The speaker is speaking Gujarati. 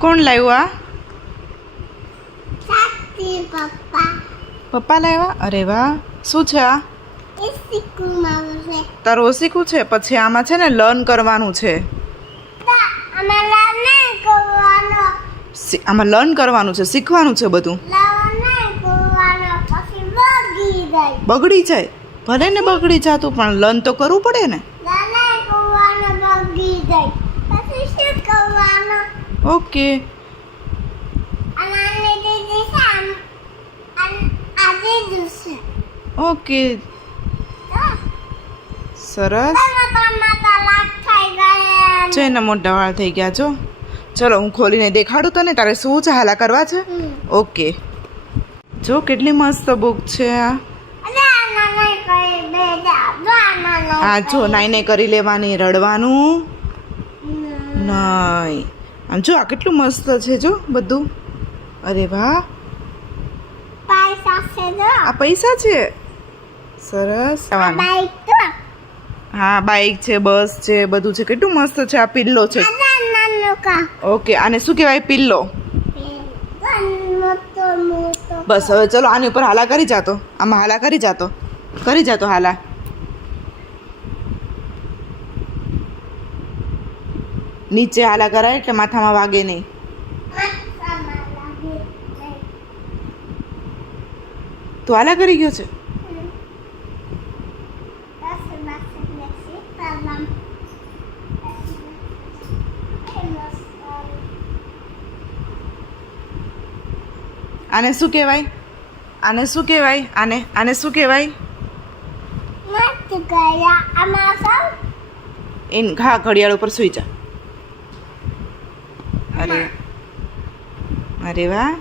કોણ લાવ્યું આ? સાથી પપ્પા પપ્પા લાવ્યા? અરે વાહ, શું છે આ? એ શીખુમાં છે તારું શીખવું છે? પછી આમાં છે ને લર્ન કરવાનું છે. અમારા નહીં કરવાનો આમાં લર્ન કરવાનું છે, શીખવાનું છે બધું. નહીં કરવાનો પછી બગી જાય બગડી જાય ભલે ને બગડી જાતું, પણ લર્ન તો કરવું પડે ને. નહીં કરવાનો બગી જાય પછી શું કરવાનો ઓકે. અને દીદી આજે જશે ઓકે, સરસ. જો એના મોટા વાળ થઈ ગયા. જો ચલો હું ખોલીને દેખાડું તને. તારે શું છે, હાલા કરવા છે? ઓકે. જો કેટલી મસ્ત બુક છે આ. હા જો નાઈ નાઈ કરી લેવાની, રડવાનું નહીં. આમ જો આ કેટલું મસ્ત છે જો બધું. અરે વાહ, આ પૈસા છે. સરસ. હા બાઈક છે, બસ છે, બધું છે. કેટલું મસ્ત છે. આ પિલ્લો છે. ઓકે, આને શું કહેવાય? પિલ્લો. બસ હવે ચલો આની ઉપર હાલા કરી જાતો. આમાં હાલા કરી જાતો, કરી જાતો હાલા. નીચે હાલા કરાય એટલે માથામાં વાગે નહીં. તું હાલા કરી ગયો છે? આને શું કહેવાય? આને શું કહેવાય? આને શું કહેવાય? એન ઘા ઘડિયાળ ઉપર સુઈ જા. અરે અરે વાહ.